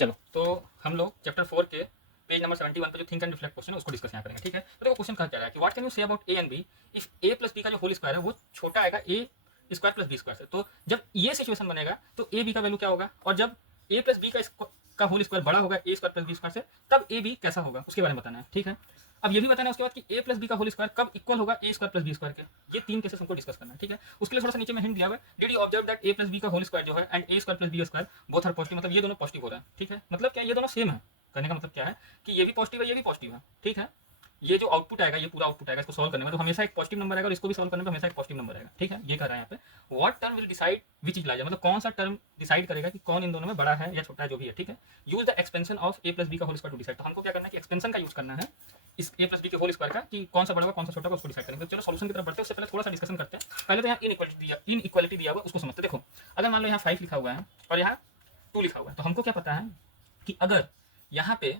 चलो तो हम लोग चैप्टर 4 के पेज नंबर 71 पे जो थिंक एंड रिफ्लेक्ट क्वेश्चन है उसको डिस्कस यहाँ करेंगे, ठीक है। तो देखो क्वेश्चन कहा जा रहा है कि what can you say about A and B if A plus B का जो होल स्क्वायर है वो छोटा आएगा A square plus B square से। तो जब ये सिचुएशन बनेगा तो ए बी का वैल्यू क्या होगा, और जब ए प्लस बी का होल स्क्वायर बड़ा होगा A square plus B square से, तब ए बी कैसा होगा उसके बारे में बताना है, ठीक है। अब ये भी बताना है उसके बाद कि ए प्लस बी का होल स्क्वायर कब इक्वल होगा A square plus B square के। ये तीन केसेस हमको डिस्कस करना है, ठीक है। उसके लिए थोड़ा सा नीचे में हिंट दिया हुआ है, did you observe that A plus B का होल स्क्वायर जो है and A square plus B square both are positive, मतलब ये दोनों पॉजिटिव हो रहा है, ठीक है। मतलब क्या ये दोनों सेम है, करने का मतलब क्या है कि ये भी पॉजिटिव है ये भी पॉजिटिव है, ठीक है। ये जो आउटपुट आएगा ये पूरा आउटपुट आएगा, इसको सॉल्व करने में तो हमेशा एक पॉजिटिव नंबर आएगा और इसको भी सॉल्व करने में हमेशा एक पॉजिटिव नंबर आएगा, ठीक है। ये कर रहा है यहाँ पे what term will decide which is larger, मतलब कौन सा टर्म डिसाइड करेगा कि कौन इन दोनों में बड़ा है या छोटा है जो भी है, ठीक है। Use the expansion of A plus B का होल स्क्वायर टू डिसाइड, तो हमको क्या करना है कि एक्सपेंशन का यूज करना है इस ए प्लस बी के होल स्क्वायर का कि कौन सा बड़ा होगा कौन सा छोटा होगा उसको डिसाइड करेंगे। तो चलो सॉल्यूशन की तरफ बढ़ते हैं, उससे पहले थोड़ा सा डिस्कशन करते हैं। पहले तो यहाँ इनइक्वालिटी दिया हुआ उसको समझते। देखो अगर मान लो यहाँ 5 लिखा हुआ है और यहाँ 2 लिखा हुआ है, तो हमको क्या पता है कि अगर यहाँ पे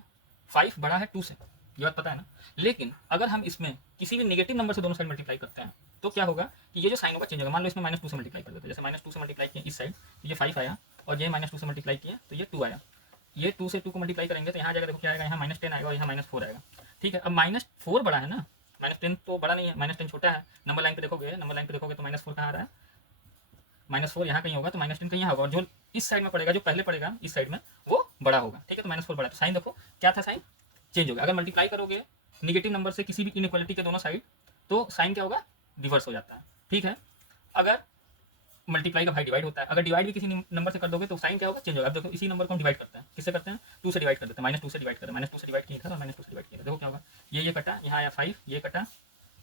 5 बड़ा है 2 से, ये बात पता है ना। लेकिन अगर हम इसमें किसी भी नेगेटिव नंबर से दोनों साइड मल्टीप्लाई करते हैं तो क्या होगा कि ये जो साइन होगा चेंज होगा। मान लो इसमें -2 से मल्टीप्लाई कर देते हैं, जैसे -2 से मल्टीप्लाई किया इस साइड तो ये 5 आया, और ये -2 से मल्टीप्लाई किया तो ये 2 आया। ये 2 से 2 को मल्टीप्लाई करेंगे तो यहाँ जाएगा, देखो क्या आएगा, यहाँ -10 आएगा और यहाँ -4 आएगा, ठीक है। अब -4 बड़ा है ना, -10 तो बड़ा नहीं है, -10 छोटा है। नंबर लाइन पे देखोगे तो -4 कहाँ आ रहा है, -4 यहाँ कहीं होगा तो -10 कहीं होगा, और जो इस साइड में पड़ेगा जो पहले पड़ेगा इस साइड में वो बड़ा होगा, ठीक है। तो -4 बड़ा, तो साइन देखो क्या था, साइन चेंज होगा। अगर मल्टीप्लाई करोगे निगेटिव नंबर से किसी भी इनइक्वालिटी के दोनों साइड तो साइन क्या होगा, रिवर्स हो जाता है, ठीक है। अगर मल्टीप्लाई का भाई डिवाइड होता है, अगर डिवाइड भी किसी नंबर से कर दोगे तो साइन क्या होगा, चेंज होगा। अब देखो इसी नंबर को हम डिवाइड करते हैं, किससे करते हैं, 2 से डिवाइड कर देते हैं, -2 से डिवाइड करते हैं, -2 से डिवाइड किया था और -2 से डिवाइड किया था। देखो क्या होगा, ये कटा, यहाँ आया 5, ये कटा,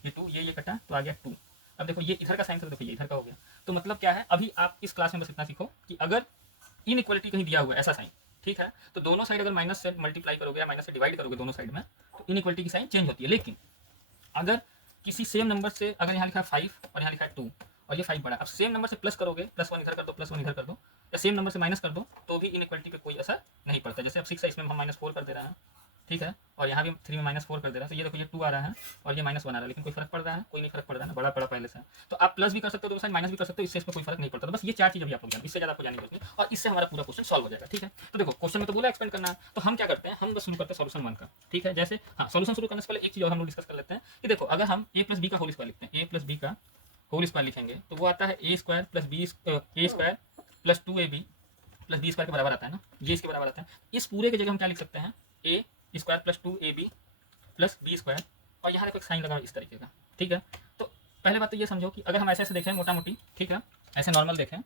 ये 2, ये कटा तो आ गया 2। अब देखो ये इधर का साइन था, देखो ये इधर का हो गया। तो मतलब क्या है, अभी आप इस क्लास में बस इतना सीखो कि अगर इनइक्वालिटी कहीं दिया हुआ है ऐसा साइन, ठीक है, तो दोनों साइड अगर माइनस से मल्टीप्लाई करोगे या माइनस से डिवाइड करोगे दोनों साइड में तो इनइक्वालिटी की साइन चेंज होती है। लेकिन अगर किसी सेम नंबर से, अगर यहाँ लिखा है 5 और यहाँ लिखा है 2 और ये 5 बड़ा, अब सेम नंबर से प्लस करोगे, +1 इधर कर दो +1 इधर कर दो, या सेम नंबर से माइनस कर दो तो भी इनइक्वालिटी पे कोई असर नहीं पड़ता। जैसे अब 6 है, इसमें हम -4 कर दे रहे हैं, ठीक है, और यहाँ भी 3 में -4 कर दे रहे हैं, तो ये देखो ये 2 आ रहा है और ये -1 आ रहा है, लेकिन कोई फर्क पड़ रहा है, कोई नहीं फर्क पड़ रहा है ना, बड़ा बड़ा पहले से। तो आप प्लस भी कर सकते हो दोनों साइड, माइनस भी कर सकते हो, इससे इसमें कोई फर्क नहीं पड़ता। तो बस ये 4 चीज़ अभी आप लोग जान, इससे ज़्यादा आपको जाननी पड़ती है और इससे हमारा पूरा क्वेश्चन सॉल्व हो जाएगा, ठीक है। तो देखो क्वेश्चन में तो बोला एक्सपेंड करना है, तो हम क्या करते हैं, हम बस शुरू करते हैं सॉल्यूशन 1 का, ठीक है। जैसे हाँ, सॉल्यूशन शुरू करने से पहले एक चीज़ और हम लोग डिस्कस कर लेते हैं कि देखो अगर हम ए प्लस बी का होल स्क्वायर लिखते हैं, ए प्लस बी का होल स्क्वायर लिखेंगे तो वो आता है A square plus 2ab plus B square के बराबर आता है ना, ये इसके बराबर आता है। इस पूरे की जगह हम क्या लिख सकते हैं, A square plus 2ab plus B square, और यहाँ देखो एक साइन लगा इस तरीके का, ठीक है। तो पहले बात तो ये समझो कि अगर हम ऐसे देखें मोटा मोटी, ठीक है, ऐसे नॉर्मल देखें,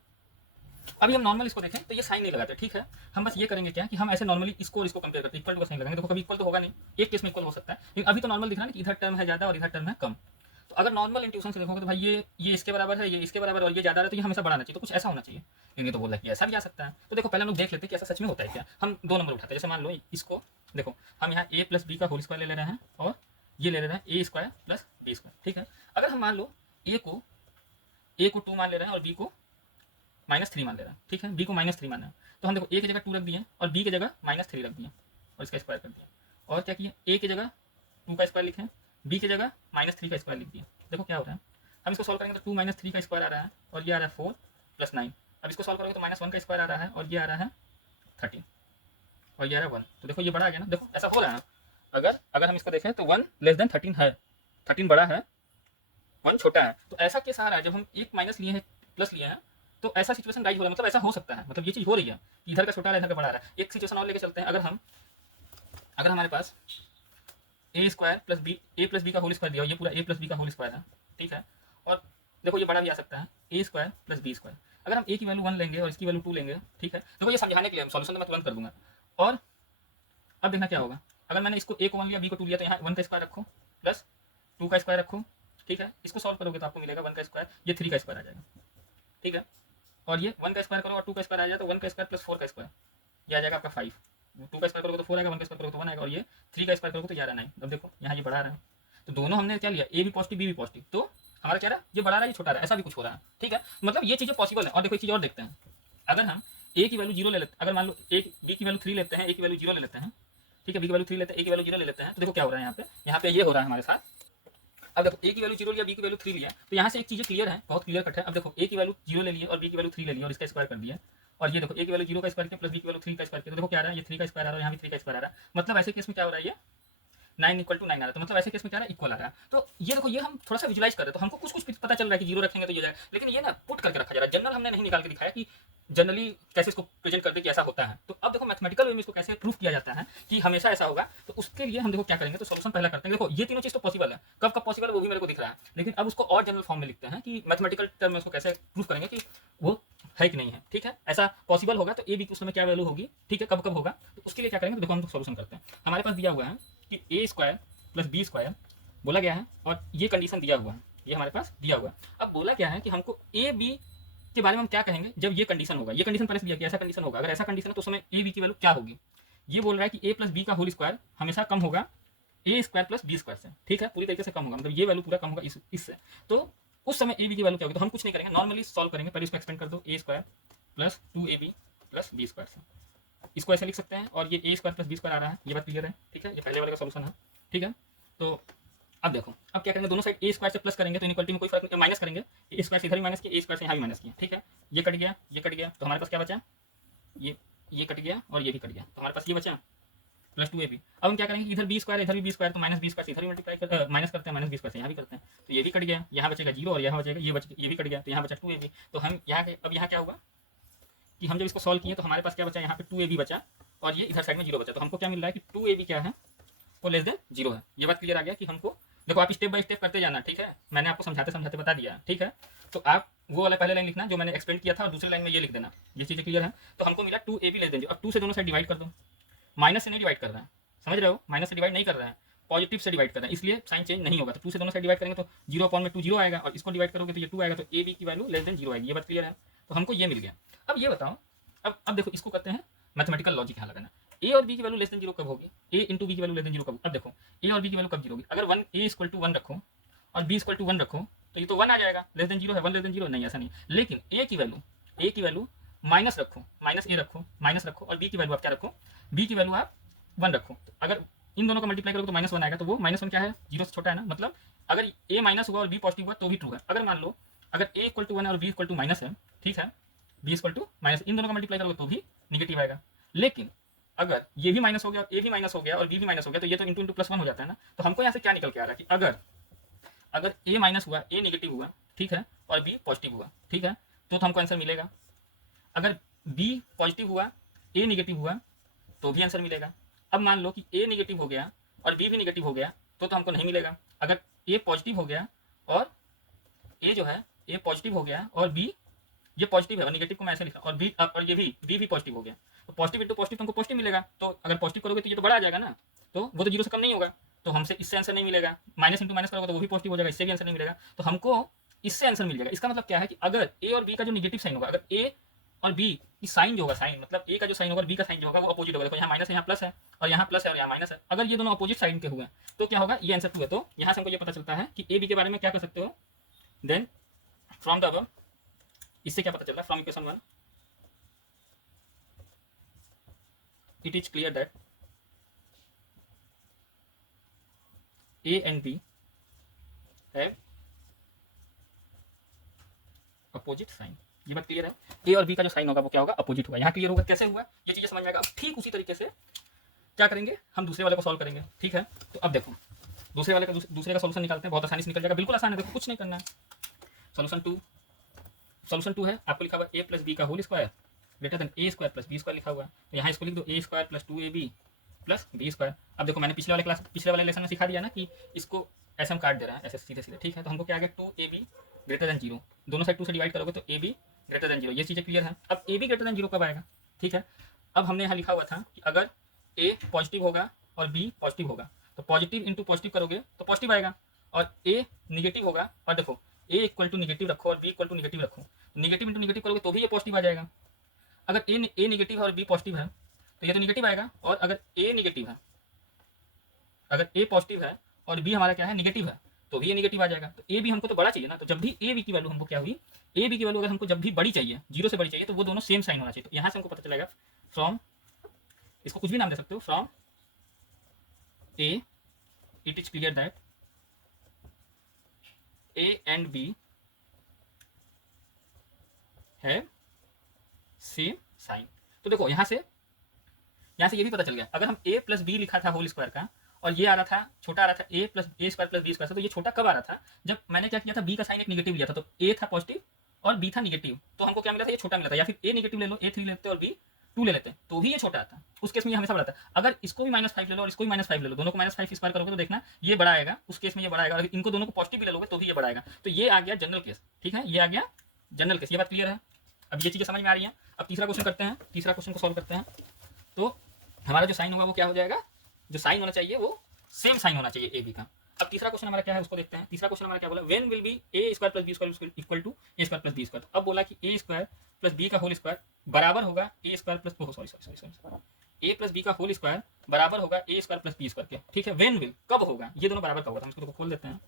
अभी हम नॉर्मल इसको देखें तो ये साइन नहीं लगाते, ठीक है। हम बस ये करेंगे क्या कि हम ऐसे नॉर्मली इसको और इसको कंपेयर करते हैं, इक्वल टू का साइन लगाएंगे। देखो कभी इक्वल तो होगा नहीं, एक केस में इक्वल हो सकता है, लेकिन अभी तो नॉर्मल दिख रहा है कि इधर टर्म है ज़्यादा और इधर टर्म है कम। तो अगर नॉर्मल इंट्यूशन से देखोगे तो भाई ये इसके बराबर है, ये इसके बराबर और ये ज़्यादा है, तो ये हमेशा बढ़ाना चाहिए, तो कुछ ऐसा होना चाहिए। लेकिन ये तो बोल रहा है कि ऐसा भी आ सकता है। तो देखो पहले हम लोग देख लेते हैं कि ऐसा सच में होता है क्या। हम 2 नंबर उठाते हैं, जैसे मान लो इसको देखो, हम यहाँ ए प्लस बी का होल स्क्वायर ले रहे हैं और ये ले रहे हैं A square plus B square, ठीक है। अगर हम मान लो ए को 2 मान ले रहे हैं और बी को -3 मान ले रहा है, ठीक है, बी को -3 माना है, तो हम देखो ए की जगह 2 रख दिए और बी की जगह -3 रख दिए और इसका स्क्वायर कर दिया। और क्या किया, ए की जगह 2 का स्क्वायर लिखें, बी की जगह -3 का स्क्वायर लिख दिया। देखो क्या हो रहा है, हम इसको सॉल्व करेंगे तो 2 -3 का स्क्वायर आ रहा है और ये आ रहा है 4 + 9। अब इसको सॉल्व करोगे तो -1 का स्क्वायर आ रहा है और ये आ रहा है 13 और ये आ रहा है 1। तो देखो ये बड़ा आ गया ना, देखो ऐसा हो रहा है। अगर हम इसको देखें तो 1 लेस देन 13 है, 13 बड़ा है 1 छोटा है। तो ऐसा केस आ रहा है जब हम एक माइनस लिए हैं प्लस लिए हैं तो ऐसा सिचुएशन राइज हो रहा है, मतलब ऐसा हो सकता है, मतलब ये चीज़ हो रही है कि इधर का छोटा आ रहा है इधर का बड़ा आ रहा है। एक सिचुएशन और लेके चलते हैं, अगर हमारे पास ए स्क्वायर प्लस बी, ए प्लस बी का होल स्क्वायर दिया, ये पूरा ए प्लस बी का होल स्क्वायर है, ठीक है। और देखो ये बड़ा भी आ सकता है A square plus B square. अगर हम ए की वैल्यू 1 लेंगे और इसकी वैल्यू 2 लेंगे, ठीक है, देखो ये समझाने के लिए, सॉल्यूशन तो मैं तुरंत कर दूंगा। और अब देखना क्या होगा, अगर मैंने इसको ए को 1 लिया बी को 2 लिया तो यहाँ 1 का स्क्वायर रखो प्लस 2 का स्क्वायर रखो, ठीक है। इसको सॉल्व करोगे तो आपको मिलेगा 1 का स्क्वायर, ये 3 का स्क्वायर आ जाएगा, ठीक है। और ये 1 का स्क्वायर करो और 2 का स्क्वायर आ जाए तो 1 का स्क्वायर प्लस 4 का स्क्वायर, ये आ जाएगा आपका 5। 2 का स्क्वायर करोगे तो 4 आएगा, 1 का स्क्वायर करोगे तो 1 आएगा, और ये 3 का स्क्वायर करोगे तो ये आ रहा है 9। अब देखो यहाँ ये बढ़ा रहा है, तो दोनों हमने क्या लिया, ए भी पॉजिटिव बी भी पॉजिटिव, तो हमारा क्या रहा है, ये बढ़ा रहा है ये छोटा रहा है, ऐसा भी कुछ हो रहा है, ठीक है। मतलब ये चीज़ें पॉसिबल है। और देखो एक चीज़ और देखते हैं, अगर हम ए की वैल्यू 0 ले लेते हैं, अगर मान लो ए बी की वैल्यू 3 लेते हैं, ए की वैल्यू 0 ले लेते हैं, ठीक है, बी की वैल्यू 3 लेते हैं, ए की वैल्यू 0 ले लेते हैं, तो देखो क्या हो रहा है यहाँ पे ये हो रहा है हमारे साथ। अब देखो ए की वैल्यू 0 लिया, बी की वैल्यू 3 लिया, तो यहाँ से एक चीज़ क्लियर है, बहुत क्लियर कट है। अब देखो ए की वैल्यू 0 ले लिए और बी की वैल्यू 3 ले ली और इसका स्क्वायर कर दिया, और ये देखो a की वैल्यू 0 का स्क्वायर किया प्लस b की वैल्यू 3 का स्क्वायर किया, तो देखो क्या आ रहा है, ये 3 का स्क्वायर आ रहा है, यहाँ भी 3 का स्क्वायर आ रहा है, मतलब ऐसे केस में क्या हो रहा है, ये 9 इक्वल टू 9 आ रहा है, तो मतलब ऐसे केस में क्या आ रहा है, इक्वल आ रहा है। तो ये देखो, ये हम थोड़ा सा विजुलाइज कर रहे हैं, तो हमको कुछ कुछ पता चल रहा है कि जीरो रखेंगे तो ये जाएगा, लेकिन ये ना पुट करके रखा जा रहा है, जनरल हमने नहीं निकाल के दिखाया कि जनरली कैसे इसको प्रेजेंट करते कि ऐसा होता है। तो अब देखो मैथमेटिकल वे में इसको कैसे प्रूफ किया जाता है कि हमेशा ऐसा होगा, तो उसके लिए हम देखो क्या करेंगे, तो सोल्यूशन पहला करते हैं। देखो ये तीनों चीज तो पॉसिबल है, कब कब पॉसिबल है वो भी मेरे को दिख रहा है, लेकिन अब उसको और जनरल फॉर्म में लिखते हैं कि मैथमेटिकल टर्म में उसको कैसे प्रूफ करेंगे कि वो है कि नहीं है। ठीक है, ऐसा पॉसिबल होगा तो ए बी की उस समय क्या वैल्यू होगी, ठीक है, कब कब होगा, तो उसके लिए क्या करेंगे, तो देखो हम सोल्यूशन करते हैं। हमारे पास दिया हुआ है कि A square plus B square बोला गया है, और ये कंडीशन दिया हुआ है, ये हमारे पास दिया हुआ है। अब बोला क्या है कि हमको ए बी के बारे में हम क्या कहेंगे जब ये कंडीशन होगा, ये कंडीशन पहले से दिया कि ऐसा कंडीशन होगा, अगर ऐसा कंडीशन है तो उस समय ए बी की वैल्यू क्या होगी। ये बोल रहा है कि ए प्लस बी का होल स्क्वायर हमेशा कम होगा A square plus B square से, ठीक है, पूरी तरीके से कम होगा, मतलब ये वैल्यू पूरा कम होगा इससे। तो उस समय ए बी की वैल्यू क्या होगी, तो हम कुछ नहीं करेंगे, नॉर्मली सॉल्व करेंगे, पहले इसको एक्सपेंड कर दो, A square plus 2ab plus B square से, इसको ऐसे लिख सकते हैं, और ये A square plus B square आ रहा है, ये बात क्लियर है, ठीक है, ये पहले वाले का सोल्यूशन है, ठीक है। तो अब देखो, अब क्या करेंगे, दोनों साइड ए स्क्वायर से प्लस करेंगे तो इनइक्वालिटी में कोई फर्क नहीं, माइनस करेंगे, ए स्क्वायर से इधर भी माइनस किया, ए स्क्वायर से यहाँ भी माइनस किया, ठीक है, ये कट गया, ये कट गया, तो हमारे पास क्या बचा, ये कट गया और ये भी कट गया, तो हमारे पास ये बचा प्लस 2ab। अब हम क्या करेंगे, इधर बी स्क्वायर इधर भी बी स्क्वायर, तो माइनस बी स्क्वायर से इधर भी मल्टीप्लाई कर माइनस करते हैं, माइनस बी स्क्वायर से यहाँ भी करते हैं, तो ये भी कट गया, यहाँ बचेगा 0 और यहाँ बचेगा ये भी कट गया, तो यहाँ बचा 2ab। तो हम यहाँ अब यहाँ क्या हुआ कि हम जब इसको सॉल्व किए तो हमारे पास क्या बचा, यहाँ पे 2ab बचा, और ये इधर साइड में 0 बचा, तो हमको क्या मिल रहा है कि 2ab क्या है, वो लेस देन 0 है। ये बात क्लियर आ गया कि हमको, देखो आप स्टेप बाय स्टेप करते जाना, ठीक है, मैंने आपको समझाते समझाते बता दिया, ठीक है। तो आप वो वाला पहले लाइन लिखना जो मैंने एक्सप्लेन किया था, और दूसरी लाइन में ये लिख देना, ये चीज़ें क्लियर है। तो हमको मिला 2ab लेस देन 0। अब 2 से दोनों साइड डिवाइड कर दो, माइनस से नहीं डिवाइड कर रहा है, समझ रहे हो, माइनस से डिवाइड नहीं कर रहा है, पॉजिटिव से डिवाइड कर रहा है, इसलिए साइन चेंज नहीं होगा। तो 2 से दोनों साइड डिवाइड करेंगे तो 0/2 0 आएगा, और इसको डिवाइड करोगे तो ये 2 आएगा, तो ए बी की वैल्यू लेस देन 0 आएगी। ये बात क्लियर है, तो हमको ये मिल गया। अब ये बताओ, अब देखो इसको करते हैं मैथमेटिकल लॉजिक यहाँ लगाना, ए और बी की वैल्यू लेस देन 0 कब होगी, ए इंटू बी की वैल्यू लेस देन 0 कब। अब देखो ए और बी की वैल्यू कब 0 होगी, अगर 1 ए इक्वल टू 1 रखो और बी इक्वल टू 1 रखो, तो ये तो 1 आ जाएगा, लेस देन 0 है, 1 लेस देन 0 नहीं, ऐसा नहीं। लेकिन ए की वैल्यू माइनस रखो, माइनस ए रखो, माइनस रखो, और बी की वैल्यू आप क्या रखो, बी की वैल्यू आप 1 रखो। तो अगर इन दोनों का मल्टीप्लाई करोगे तो -1 आएगा, तो वो -1 क्या है, 0 से छोटा है ना, मतलब अगर ए माइनस हुआ और बी पॉजिटिव हुआ तो भी ट्रू है। अगर मान लो अगर ए इक्वल टू 1 और बी इक्वल टू माइनस है, ठीक है, बी इक्वल टू माइनस, इन दोनों का मल्टीप्लाई करोगे तो भी निगेटिव आएगा। लेकिन अगर ये भी माइनस हो गया, ए भी माइनस हो गया और बी भी माइनस हो गया, तो ये तो इंटू +1 हो जाता है ना। तो हमको यहाँ से क्या निकल के आ रहा है कि अगर ए माइनस हुआ, ए निगेटिव हुआ, ठीक है, और बी पॉजिटिव हुआ, ठीक है, तो हमको आंसर मिलेगा। अगर बी पॉजिटिव हुआ, ए निगेटिव हुआ, तो भी आंसर मिलेगा। अब मान लो कि ए निगेटिव हो गया और बी भी निगेटिव हो गया, तो हमको नहीं मिलेगा। अगर ए पॉजिटिव हो गया और ए जो है, ए पॉजिटिव हो गया और बी ये पॉजिटिव है और निगेटिव को मैं ऐसे लिखा, और बी और ये भी पॉजिटिव हो गया, तो पॉजिटिव इंटू पॉजिटिव तुमको पॉजिटिव मिलेगा। तो अगर पॉजिटिव करोगे तो ये तो बड़ा आ जाएगा ना, तो वो तो 0 से कम नहीं होगा, तो हमसे इससे आंसर नहीं मिलेगा। माइनस इंटू माइनस करोगे तो वो भी पॉजिटिव हो जाएगा, इससे भी आंसर नहीं मिलेगा, तो हमको इससे आंसर मिल जाएगा। इसका मतलब क्या है कि अगर ए और बी का जो निगेटिव साइन होगा, अगर ए और बी की साइन जो होगा, साइन मतलब ए का जो साइन होगा और बी का साइन जो होगा वो अपोजिट होगा। देखो यहाँ माइनस है, यहाँ प्लस है, और यहाँ प्लस है और यहाँ माइनस है। अगर ये दोनों अपोजिट साइन के हुए तो क्या होगा, ये आंसर ट्रू है। तो यहाँ से हमको ये पता चलता है कि ए बी के बारे में क्या कर सकते हो। देन फ्रॉम द अबव, इससे क्या पता चल रहा है, from equation 1 it is clear that A and B have opposite sign. ये बात क्लियर है, ए और बी का जो साइन होगा वो क्या होगा, अपोजिट होगा। यहाँ क्लियर होगा कैसे हुआ, ये चीजें समझ में आएगा। अब ठीक उसी तरीके से क्या करेंगे, हम दूसरे वाले को सॉल्व करेंगे, ठीक है। तो अब देखो दूसरे का सोल्यूशन निकालते हैं, बहुत आसानी से निकल जाएगा, बिल्कुल आसान है। देखो कुछ नहीं करना है, सोल्यूशन 2 है, आपको लिखा हुआ ए प्लस बी का whole square greater than A square plus B square लिखा हुआ है, तो यहाँ इसको लिख दो A square plus 2ab plus B square. अब देखो मैंने पिछले वाले लेसन में सिखा दिया ना कि इसको ऐसे हम काट दे रहे हैं, ऐसे सीधे सीधे, ठीक है। तो हमको क्या आ गया, 2ab ग्रेटर देन 0, दोनों साइड 2 से डिवाइड करोगे तो ab ग्रेटर देन 0, ये चीज़ें क्लियर है। अब ab ग्रेटर देन 0 कब आएगा, ठीक है। अब हमने यहाँ लिखा हुआ था कि अगर a पॉजिटिव होगा और b पॉजिटिव होगा, तो पॉजिटिव इंटू पॉजिटिव करोगे तो पॉजिटिव आएगा, और a निगेटिव होगा, और देखो a इक्वल टू निगेटिव रखो और b इक्वल टू निगेटिव रखो, निगेटिव इंटू निगेटिव करोगे तो भी ये पॉजिटिव आ जाएगा। अगर ए निगेटिव है और बी पॉजिटिव है तो ये तो निगेटिव आएगा, और अगर ए निगेटिव है, अगर ए पॉजिटिव है और बी हमारा क्या है, निगेटिव है, तो भी ये निगेटिव आ जाएगा। तो ए भी हमको तो बड़ा चाहिए ना, तो जब भी ए बी की वैल्यू हमको क्या हुई, ए बी की वैल्यू अगर हमको जब भी बड़ी चाहिए, 0 से बड़ी चाहिए, तो वो दोनों सेम साइन होना चाहिए। तो यहाँ से हमको पता चलेगा फ्रॉम, इसको कुछ भी नाम दे सकते हो, from A it is clear that A and B have same sign. तो देखो यहाँ से ये भी पता चल गया, अगर हम a प्लस बी लिखा था होल स्क्वायर का और ये आ रहा था, छोटा आ रहा था a plus A square plus B square से, तो ये छोटा कब आ रहा था, जब मैंने क्या किया था, b का साइन एक निगेटिव लिया था, तो a था पॉजिटिव और b था निगेटिव, तो हमको क्या मिला था, ये छोटा मिला था। या फिर a निगेटिव ले लो, a 3 लेते और b 2 ले लेते तो भी ये छोटा आता, उस केस में ये हमेशा बड़ा था। अगर इसको भी -5 ले लो और इसको भी -5 ले लो, दोनों को -5 स्क्वायर करोगे तो देखना ये बड़ा आएगा, उस केस में ये बड़ा आएगा। और इनको दोनों को पॉजिटिव भी ले लोगे तो भी ये बड़ा आएगा। तो ये आ गया जनरल केस, ठीक है, ये आ गया जनरल केस। ये बात क्लियर है, अब ये चीज़ें समझ में आ रही हैं। अब तीसरा क्वेश्चन करते हैं, तीसरा क्वेश्चन को सॉल्व करते हैं। तो हमारा जो साइन होगा वो क्या हो जाएगा, जो साइन होना चाहिए वो सेम साइन होना चाहिए ए बी का। अब तीसरा क्वेश्चन हमारा क्या है उसको देखते हैं। तीसरा क्वेश्चन हमारा क्या बोला, when will be A square plus B square equal to A square plus B square. अब बोला कि ए स्क्वायर प्लस बी का होल स्क्वायर बराबर होगा A square plus A plus B का होल स्क्वायर बराबर होगा A square plus B square के, ठीक है। व्हेन विल कब होगा, ये दोनों बराबर कब होगा, हम इसको खोल देते हैं।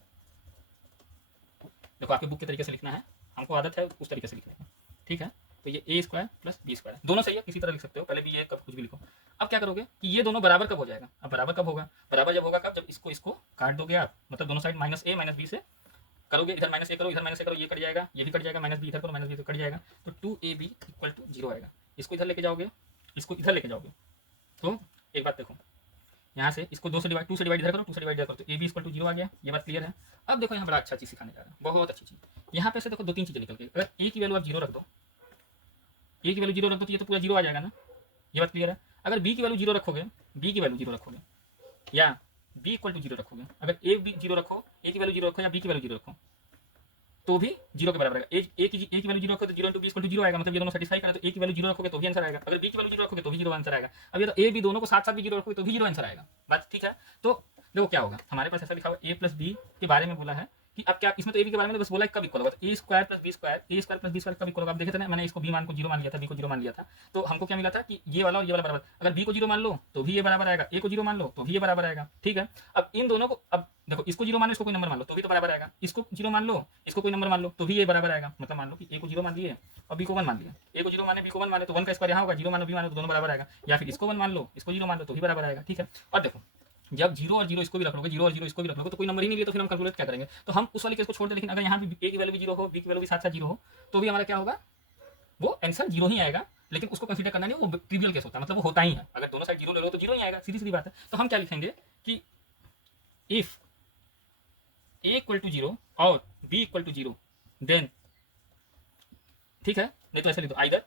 देखो आपके बुक के तरीके से लिखना है, हमको आदत है उस तरीके से लिखने की, ठीक है। तो ये A square plus B square दोनों सही है, किसी तरह लिख सकते हो, पहले भी ये कब कुछ भी लिखो। अब क्या करोगे कि ये दोनों बराबर कब हो जाएगा, अब बराबर कब होगा, बराबर जब होगा कब, जब इसको काट दोगे आप, मतलब दोनों साइड -a -b से करोगे, इधर -a करो, इधर -a करो, ये कट जाएगा, ये भी कट जाएगा, -b इधर करो, -b कट जाएगा, तो 2ab इक्वल टू 0 आएगा। इसको इधर लेके जाओगे, इसको इधर लेके जाओगे, तो एक बात देखो, यहाँ से इसको 2 से डिवाइड इधर करो, 2 से डिवाइड इधर करो, तो ab इक्वल टू 0 आ गया। ये बात क्लियर है। अब देखो यहाँ बड़ा अच्छा चीज़ सिखाने जा रहा है, बहुत अच्छी चीज़। यहाँ पे से देखो 2-3 चीज़ें निकल गई। अगर a की वैल्यू आप 0 रख दो, a की वैल्यू 0 रख दो तो ये तो पूरा 0 आ जाएगा ना, ये बात क्लियर है। अगर b की वैल्यू 0 रखोगे, b की वैल्यू 0 रखोगे या b इक्वल टू 0 रखोगे, अगर a भी 0 रखो, a की वैल्यू 0 रखो या b की वैल्यू 0 रखो, तो भी 0 के बराबर आएगा। a की वैल्यू 0 रखो तो 0 इंटू b इक्वल टू 0 आएगा, मतलब ये दोनों सेटिस्फाई करें, तो a की वैल्यू 0 रखोगे तो भी आंसर आएगा। अगर b की वैल्यू 0 रखोगे तो भी 0 आंसर आएगा। अब ये तो a b दोनों को साथ साथ भी 0 रखोगे तो भी 0 आंसर आएगा, बात ठीक है। तो देखो क्या होगा, हमारे पास ऐसा लिखा हुआ a प्लस बी के बारे में बोला है कि अब क्या, इसमें तो a b के बारे में बस बोला है कब इक्वल होगा, तो a square plus B square कब इक्वल होगा। आप देखे थे ना, मैंने इसको b मान को 0 मान लिया था, b को 0 मान लिया था, तो हमको क्या मिला था कि ये वाला और ये वाला बराबर, अगर b को 0 मान लो तो भी ये बराबर आएगा, a को 0 मान लो तो भी ये बराबर आएगा, ठीक है। अब इन दोनों को, अब देखो इसको 0 मान लो, इसको कोई नंबर मान लो तो भी तो बराबर आएगा, इसको 0 मान लो, इसको कोई नंबर मान लो तो भी ये बराबर आएगा। मतलब मान लो कि a को 0 मान लिए और b को 1 मान लिया, a को 0 माने b को 1 माने तो 1 का स्क्वायर यहाँ होगा, 0 मानो b मानो तो दोनों बराबर आएगा, या फिर इसको 1 मान लो, इसको 0 मान लो तो भी बराबर आएगा, ठीक है। और देखो जब 0 और 0 इसको भी रख लोगे, 0 और 0 इसको भी रख लोगे, तो कोई नंबर ही नहीं लिए तो फिर हम कैलकुलेट क्या करेंगे, तो हम उस वाले केस को छोड़ दें। लेकिन अगर यहाँ भी a की वैल्यू भी 0 हो, b की वैल्यू भी साथ साथ 0 हो, तो भी हमारा क्या होगा, वो आंसर 0 ही आएगा। लेकिन उसको कंसीडर करना नहीं, वो ट्रिवियल केस होता है, मतलब वो होता ही है। अगर दोनों साइड 0 ले लो तो 0 ही आएगा, सीधी सीधी बात है। तो हम क्या लिखेंगे कि इफ a इक्वल टू 0 और b इक्वल टू 0 देन, ठीक है, नहीं तो ऐसे लिख दो, आइदर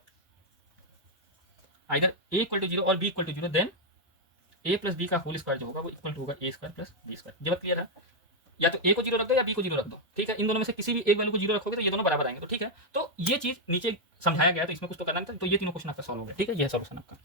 a इक्वल टू 0 और b equal to 0 then a plus B का होल स्क्वायर जो होगा वो इक्वल टू होगा a square plus B square. ये बात क्लियर है। या तो a को 0 रख दो या b को 0 रख दो, ठीक है। इन दोनों में से किसी भी एक वैल्यू को 0 रखोगे तो ये दोनों बराबर आएंगे, तो ठीक है। तो ये चीज नीचे समझाया गया है, तो इसमें कुछ तो करना नहीं था। तो ये तीनों क्वेश्चन आपका सॉल्व हो गया, ठीक है। ये सॉल्यूशन आपका।